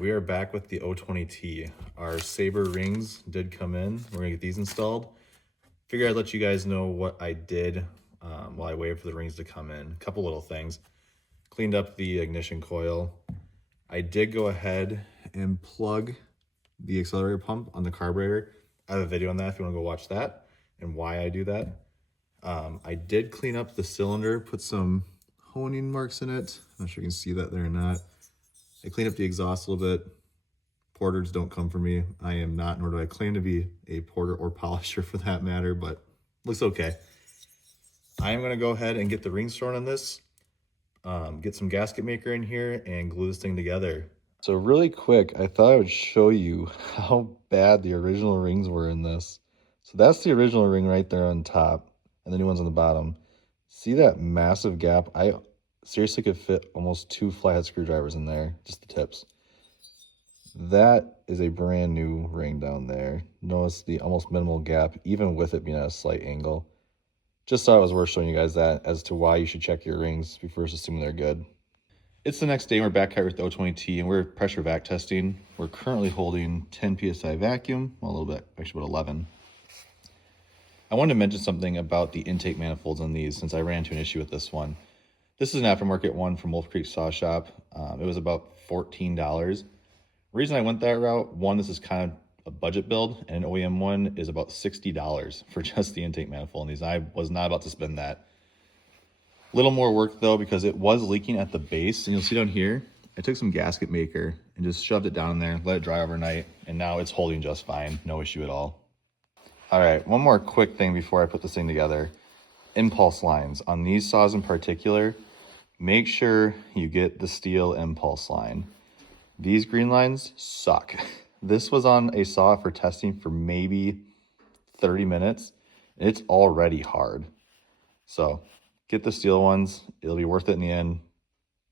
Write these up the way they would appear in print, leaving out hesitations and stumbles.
we are back with the 020T. Our Saber rings did come in. We're gonna get these installed. Figure I'd let you guys know what I did while I waited for the rings to come in. A couple little things. Cleaned up the ignition coil. I did go ahead and plug the accelerator pump on the carburetor. I have a video on that if you wanna go watch that and why I do that. I did clean up the cylinder, put some honing marks in it. I'm not sure you can see that there or not. I cleaned up the exhaust a little bit. Porters don't come for me. I am not, nor do I claim to be a porter or polisher for that matter, but looks okay. I am gonna go ahead and get the rings thrown on this, get some gasket maker in here and glue this thing together. So really quick, I thought I would show you how bad the original rings were in this. So that's the original ring right there on top and the new one's on the bottom. See that massive gap? I seriously could fit almost 2 flathead screwdrivers in there, just the tips. That is a brand new ring down there. Notice the almost minimal gap, even with it being at a slight angle. Just thought it was worth showing you guys that as to why you should check your rings before assuming they're good. It's the next day and we're back here with the 020T and we're pressure vac testing. We're currently holding 10 PSI vacuum, well, a little bit, actually about 11. I wanted to mention something about the intake manifolds on these since I ran into an issue with this one. This is an aftermarket one from Wolf Creek Saw Shop. It was about $14. The reason I went that route, one, this is kind of a budget build, and an OEM one is about $60 for just the intake manifold on these. I was not about to spend that. Little more work though, because it was leaking at the base, and you'll see down here, I took some gasket maker and just shoved it down in there, let it dry overnight, and now it's holding just fine, no issue at all. All right, one more quick thing before I put this thing together. Impulse lines. On these saws in particular, make sure you get the Stihl impulse line. These green lines suck. This was on a saw for testing for maybe 30 minutes. And it's already hard. So get the Stihl ones. It'll be worth it in the end.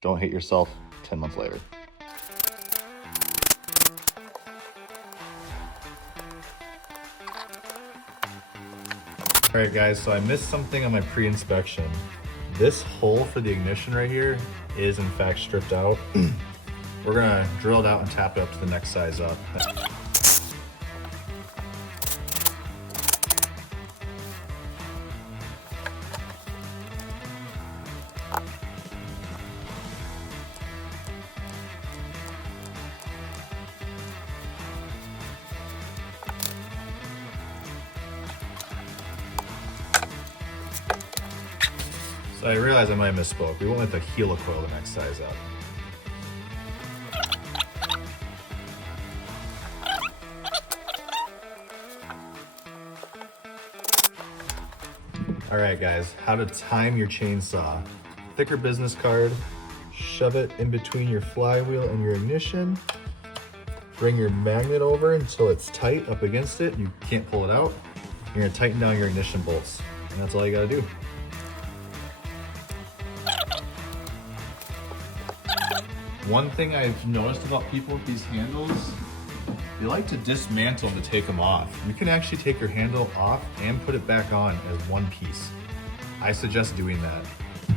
Don't hate yourself 10 months later. All right guys, so I missed something on my pre-inspection. This hole for the ignition right here is in fact stripped out. We're gonna drill it out and tap it up to the next size up. So I realized I might have misspoke. We went with the helicoil the next size up. All right guys, how to time your chainsaw. Thicker business card, shove it in between your flywheel and your ignition. Bring your magnet over until it's tight up against it. You can't pull it out. You're gonna tighten down your ignition bolts. And that's all you gotta do. One thing I've noticed about people with these handles, they like to dismantle them to take them off. You can actually take your handle off and put it back on as one piece. I suggest doing that.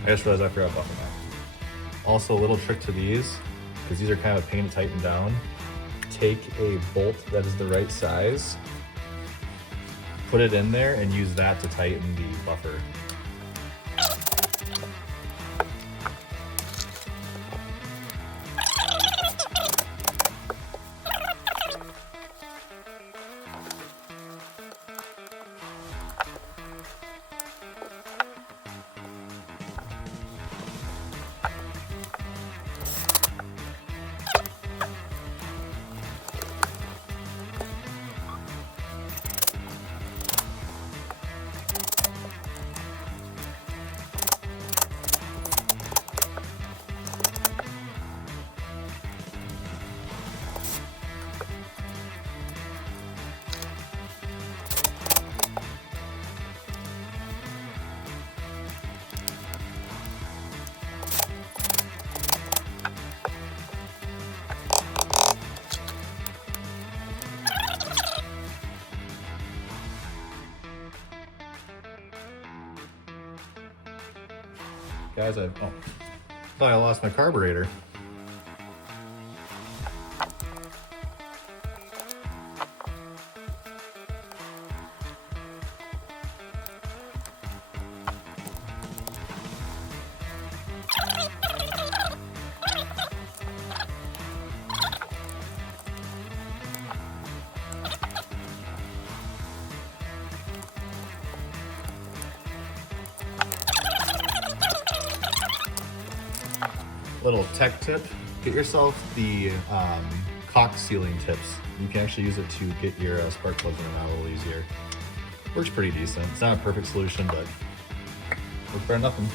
I just realized I forgot about that. Also, a little trick to these, because these are kind of a pain to tighten down. Take a bolt that is the right size, put it in there, and use that to tighten the buffer. Guys, thought I lost my carburetor. Little tech tip, get yourself the caulk sealing tips. You can actually use it to get your spark plugs in and out a little easier. Works pretty decent. It's not a perfect solution, but works better than nothing.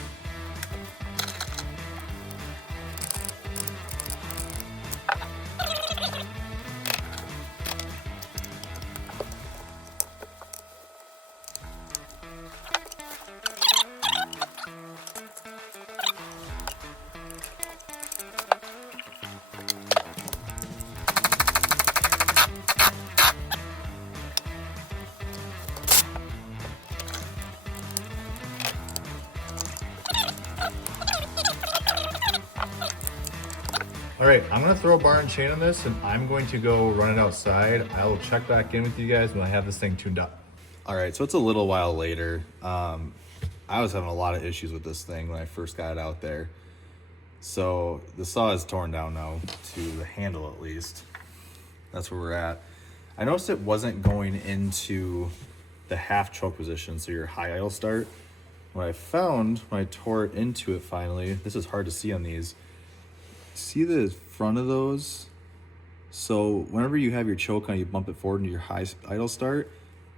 All right, I'm gonna throw a bar and chain on this and I'm going to go run it outside. I will check back in with you guys when I have this thing tuned up. All right, so it's a little while later. I was having a lot of issues with this thing when I first got it out there. So the saw is torn down now to the handle at least. That's where we're at. I noticed it wasn't going into the half choke position, so your high idle start. What I found when I tore it into it finally, this is hard to see on these, see the front of those? So whenever you have your choke on, you bump it forward into your high idle start,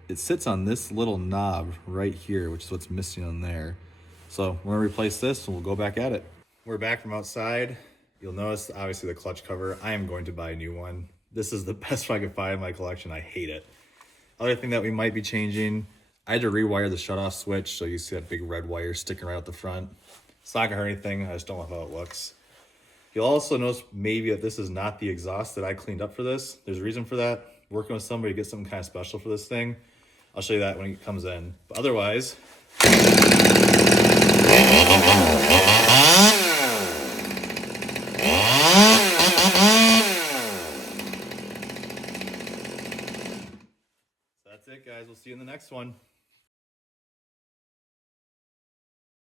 it sits on this little knob right here, which is what's missing on there. So we're gonna replace this and we'll go back at it. We're back from outside. You'll notice obviously the clutch cover. I am going to buy a new one. This is the best I could find in my collection. I hate it. Other thing that we might be changing, I had to rewire the shutoff switch, so you see that big red wire sticking right out the front. It's not gonna hurt anything, I just don't love how it looks. You'll also notice maybe that this is not the exhaust that I cleaned up for this. There's a reason for that. Working with somebody to get something kind of special for this thing. I'll show you that when it comes in. But otherwise, that's it, guys. We'll see you in the next one.